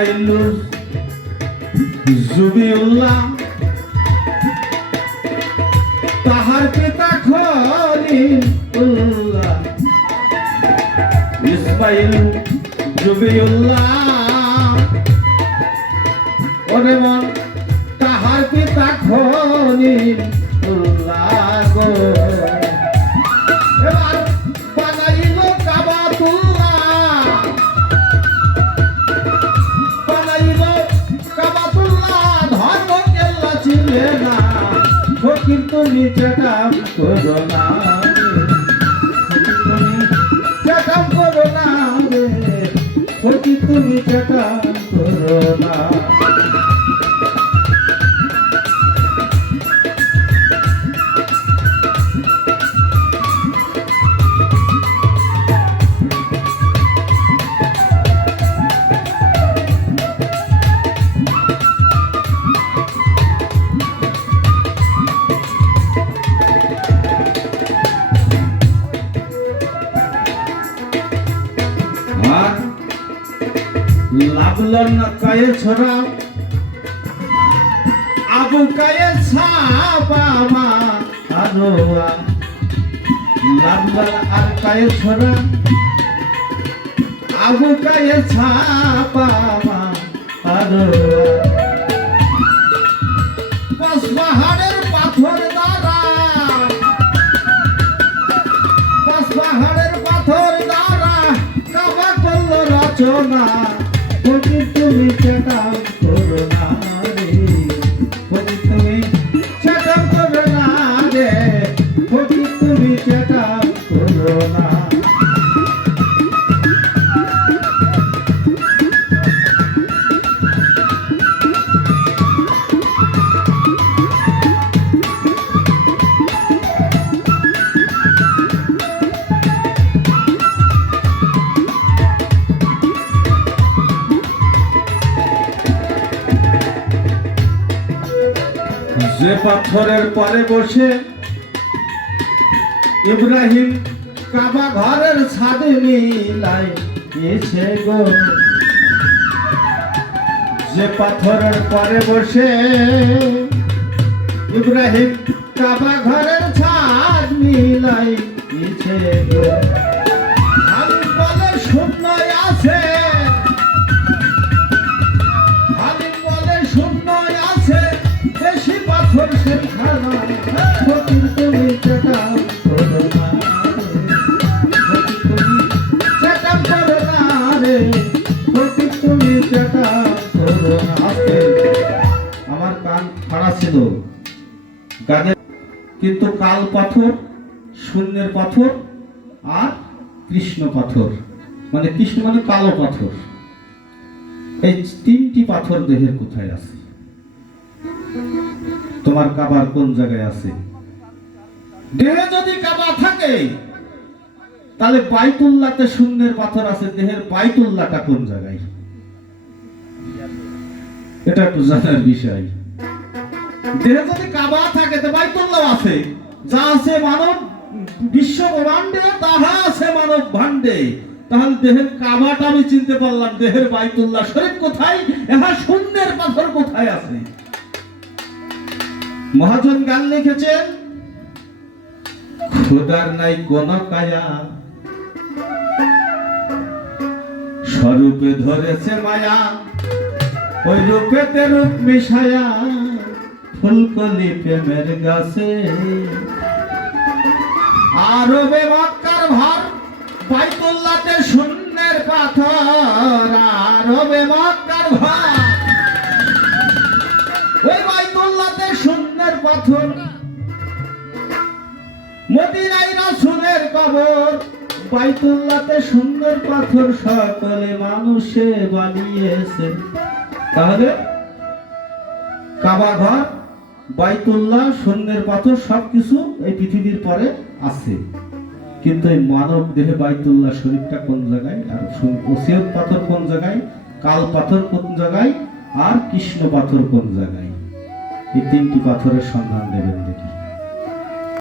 ইসমাইলুর জুবিউল্লাহ তাহার পিতা খলিলুল্লাহ ইসমাইল জুবিউল্লাহ ওরে মন তাহার পিতা খলিলুল্লাহ গো এবার বানাইল কাবাতুল্লাহ ধর্ম কেল্লা ছিলে না ফকির তুমি চেটাম করো না তুমি চেটাম করো না রে ফকির তুমি চেটাম করো না লাভলন কায়ে ছড়া আবু কায়ে ছাপা মা আরোয়া লাভলন আর কায়ে ছড়া আবু কায়ে ছাপা মা আরোয়া পাঁচ পাহাড়ের পাথর দ্বারা পাঁচ পাহাড়ের পাথর দ্বারা কাবা করল রচনা ফকির তুমি চেটাম করো না রে ফকির তুমি চেটাম করো না রে ফকির তুমি চেটাম করো না যে পাথরের পরে বসে ইব্রাহিম কাবা ঘরের ছাদে মিলাই এসে গো যে পাথরের পরে বসে ইব্রাহিম কাবা ঘরের ছাদ মিলাই এসে গো আমি বলে শূন্য আছে ফকির তুমি চেটাম করো না চেটাম করো না রে ফকির তুমি চেটাম করো না আমার কান ফাড়া ছিল গানের কিন্তু কাল পাথর শূন্যের পাথর আর কৃষ্ণ পাথর মানে কৃষ্ণ মানে কালো পাথর এই তিনটি পাথর দেহের কোথায় আছে তোমার কাবার কোন জায়গায় আছে দেহে যদি কাবা থাকে তাহলে বাইতুল্লাহতে শূন্যের পাথর আছে দেহের বাইতুল্লাহটা কোন জায়গায় এটা একটু জানার বিষয় দেহে যদি কাবা থাকে তো বাইতুল্লাহ আছে যা আছে মানব বিশ্ব ব্রহ্মাণ্ডে তাহা আছে মানব ভাণ্ডে তাহলে দেহের কাবাটা আমি চিনতে পারলাম দেহের বাইতুল্লাহ শরীফ কোথায় এহা শূন্যের পাথর কোথায় আছে মহাজন গান লিখেছেন খোদার নাই কোন কায়া স্বরূপে ধরেছে মায়া ওই রূপেতে রূপ মিশায়া ফুলকলি প্রেমের গাছে আরবে মক্কার ভার বাইতুল্লাহতে শূন্যের পাথর আরবে মক্কার ভার ওই বাইতুল্লাহতে শূন্যের পাথর মদিনায় রাসূলের কবর বাইতুল্লাহতে সুন্দর পাথর সকলে মানুষে বানিয়েছে তাহলে কাবা ঘর বাইতুল্লাহ শূন্যের পাথর সবকিছু এই পৃথিবীর পরে আছে কিন্তু এই মানব দেহে বাইতুল্লাহ শরীফটা কোন জায়গায় আর ওসিয়ত পাথর কোন জায়গায় কাল পাথর কোন জায়গায় আর কৃষ্ণ পাথর কোন জায়গায় এই তিনটি পাথরের সন্ধান দেবেন দেখি